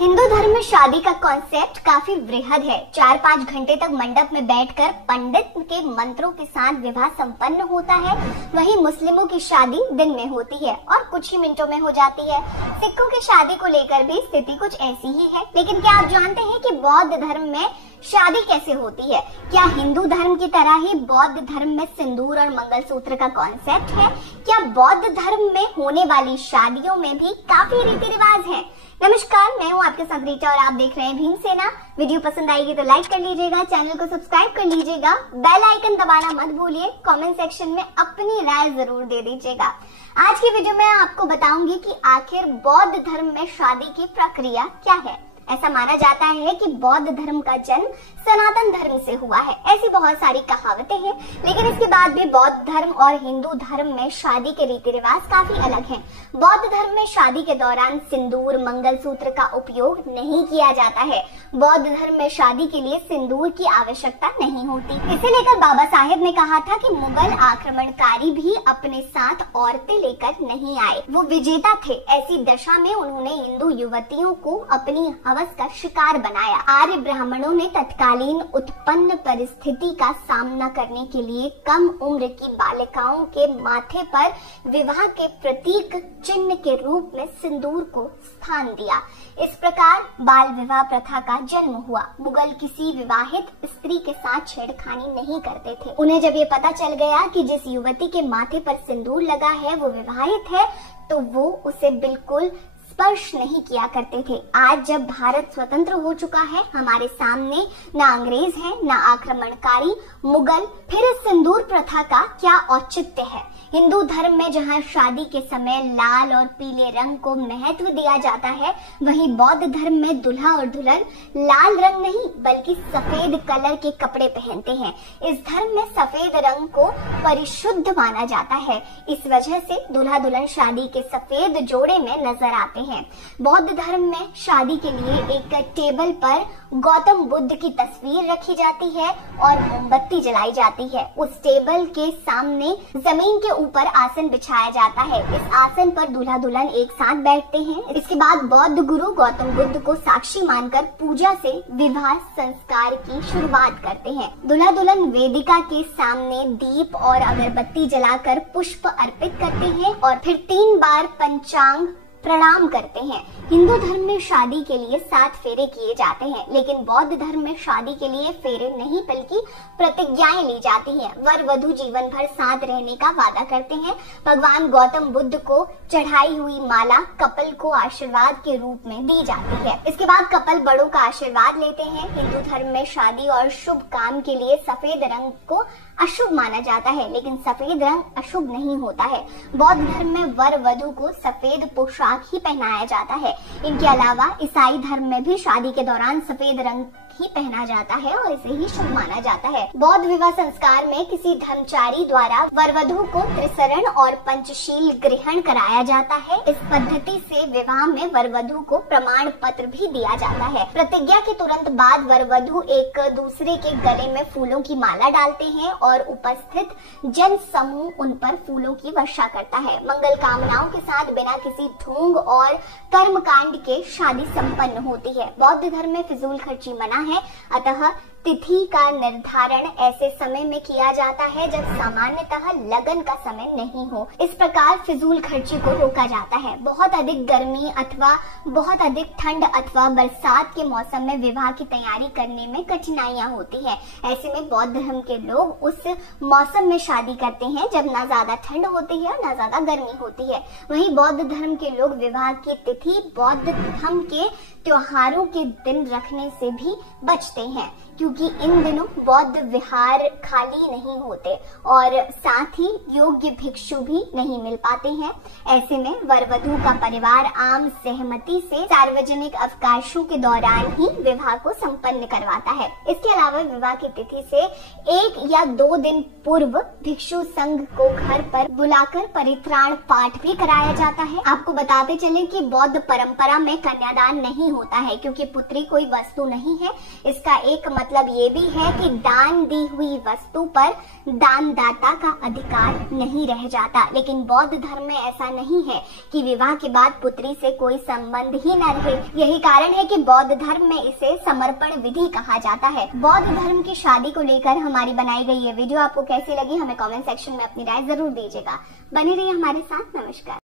हिंदू धर्म में शादी का कॉन्सेप्ट काफी वृहद है। 4-5 घंटे तक मंडप में बैठकर पंडित के मंत्रों के साथ विवाह संपन्न होता है। वहीं मुस्लिमों की शादी दिन में होती है और कुछ ही मिनटों में हो जाती है। सिखों की शादी को लेकर भी स्थिति कुछ ऐसी ही है। लेकिन क्या आप जानते हैं कि बौद्ध धर्म में शादी कैसे होती है? क्या हिंदू धर्म की तरह ही बौद्ध धर्म में सिंदूर और मंगलसूत्र का कॉन्सेप्ट है? क्या बौद्ध धर्म में होने वाली शादियों में भी काफी रीति रिवाज है? नमस्कार, मैं हूं आपके साथ रीटा और आप देख रहे हैं भीम सेना। वीडियो पसंद आएगी तो लाइक कर लीजिएगा, चैनल को सब्सक्राइब कर लीजिएगा, बेल आइकन दबाना मत भूलिए, कमेंट सेक्शन में अपनी राय जरूर दे दीजिएगा। आज की वीडियो में आपको बताऊंगी कि आखिर बौद्ध धर्म में शादी की प्रक्रिया क्या है। ऐसा माना जाता है कि बौद्ध धर्म का जन्म सनातन धर्म से हुआ है। ऐसी बहुत सारी कहावतें हैं, लेकिन इसके बाद भी बौद्ध धर्म और हिंदू धर्म में शादी के रीति रिवाज काफी अलग हैं। बौद्ध धर्म में शादी के दौरान सिंदूर मंगलसूत्र का उपयोग नहीं किया जाता है। बौद्ध धर्म में शादी के लिए सिंदूर की आवश्यकता नहीं होती। इसे लेकर बाबा साहेब ने कहा था कि मुगल आक्रमणकारी भी अपने साथ औरतें लेकर नहीं आए, वो विजेता थे। ऐसी दशा में उन्होंने हिंदू युवतियों को अपनी हवस का शिकार बनाया। आर्य ब्राह्मणों ने तत्कालीन उत्पन्न परिस्थिति का सामना करने के लिए कम उम्र की बालिकाओं के माथे पर विवाह के प्रतीक चिन्ह के रूप में सिंदूर को स्थान दिया। इस प्रकार बाल विवाह प्रथा का जन्म हुआ। मुगल किसी विवाहित स्त्री के साथ छेड़खानी नहीं करते थे। उन्हें जब ये पता चल गया कि जिस युवती के माथे पर सिंदूर लगा है वो विवाहित है, तो वो उसे बिल्कुल स्पर्श नहीं किया करते थे। आज जब भारत स्वतंत्र हो चुका है, हमारे सामने न अंग्रेज है न आक्रमणकारी मुगल, फिर इस सिंदूर प्रथा का क्या औचित्य है? हिंदू धर्म में जहां शादी के समय लाल और पीले रंग को महत्व दिया जाता है, वहीं बौद्ध धर्म में दूल्हा और दुल्हन लाल रंग नहीं बल्कि सफेद कलर के कपड़े पहनते हैं। इस धर्म में सफेद रंग को परिशुद्ध माना जाता है। इस वजह से दूल्हा दुल्हन शादी के सफेद जोड़े में नजर आते हैं। बौद्ध धर्म में शादी के लिए एक टेबल पर गौतम बुद्ध की तस्वीर रखी जाती है और मोमबत्ती जलाई जाती है। उस टेबल के सामने जमीन के ऊपर आसन बिछाया जाता है। इस आसन पर दूल्हा दुल्हन एक साथ बैठते हैं। इसके बाद बौद्ध गुरु गौतम बुद्ध को साक्षी मानकर पूजा से विवाह संस्कार की शुरुआत करते हैं। दूल्हा दुल्हन वेदिका के सामने दीप और अगरबत्ती जलाकर पुष्प अर्पित करते हैं और फिर 3 बार पंचांग प्रणाम करते हैं। हिंदू धर्म में शादी के लिए 7 फेरे किए जाते हैं, लेकिन बौद्ध धर्म में शादी के लिए फेरे नहीं बल्कि प्रतिज्ञाएं ली जाती हैं। वर वधू जीवन भर साथ रहने का वादा करते हैं। भगवान गौतम बुद्ध को चढ़ाई हुई माला कपल को आशीर्वाद के रूप में दी जाती है। इसके बाद कपल बड़ों का आशीर्वाद लेते हैं। हिंदू धर्म में शादी और शुभ काम के लिए सफेद रंग को अशुभ माना जाता है, लेकिन सफेद रंग अशुभ नहीं होता है। बौद्ध धर्म में वर वधू को सफेद पोशाक ही पहनाया जाता है। इनके अलावा ईसाई धर्म में भी शादी के दौरान सफेद रंग ही पहना जाता है और इसे ही शुभ माना जाता है। बौद्ध विवाह संस्कार में किसी धर्मचारी द्वारा वर वधू को त्रिशरण और पंचशील ग्रहण कराया जाता है। इस पद्धति से विवाह में वर वधू को प्रमाण पत्र भी दिया जाता है। प्रतिज्ञा के तुरंत बाद वर वधू एक दूसरे के गले में फूलों की माला डालते हैं और उपस्थित जन समूह उन पर फूलों की वर्षा करता है। मंगल कामनाओं के साथ बिना किसी ढोंग और कर्मकांड के शादी संपन्न होती है। बौद्ध धर्म में फिजूल खर्ची मना है, अतः तिथि का निर्धारण ऐसे समय में किया जाता है जब सामान्यतः लगन का समय नहीं हो। इस प्रकार फिजूल खर्ची को रोका जाता है। बहुत अधिक गर्मी अथवा बहुत अधिक ठंड अथवा बरसात के मौसम में विवाह की तैयारी करने में कठिनाइयां होती है। ऐसे में बौद्ध धर्म के लोग उस मौसम में शादी करते हैं जब ना ज्यादा ठंड होती है और ना ज्यादा गर्मी होती है। वहीं बौद्ध धर्म के लोग विवाह की तिथि बौद्ध धर्म के त्योहारों के दिन रखने से भी बचते हैं, क्योंकि इन दिनों बौद्ध विहार खाली नहीं होते और साथ ही योग्य भिक्षु भी नहीं मिल पाते हैं। ऐसे में वर वधू का परिवार आम सहमति से सार्वजनिक अवकाशों के दौरान ही विवाह को संपन्न करवाता है। इसके अलावा विवाह की तिथि से 1 या 2 दिन पूर्व भिक्षु संघ को घर पर बुलाकर परित्राण पाठ भी कराया जाता है। आपको बताते चले कि बौद्ध परंपरा में कन्यादान नहीं होता है, क्योंकि पुत्री कोई वस्तु नहीं है। इसका एक मतलब ये भी है कि दान दी हुई वस्तु पर दानदाता का अधिकार नहीं रह जाता। लेकिन बौद्ध धर्म में ऐसा नहीं है कि विवाह के बाद पुत्री से कोई संबंध ही न रहे। यही कारण है कि बौद्ध धर्म में इसे समर्पण विधि कहा जाता है। बौद्ध धर्म की शादी को लेकर हमारी बनाई गई ये वीडियो आपको कैसी लगी, हमें कमेंट सेक्शन में अपनी राय जरूर दीजिएगा। बने रहिए हमारे साथ। नमस्कार।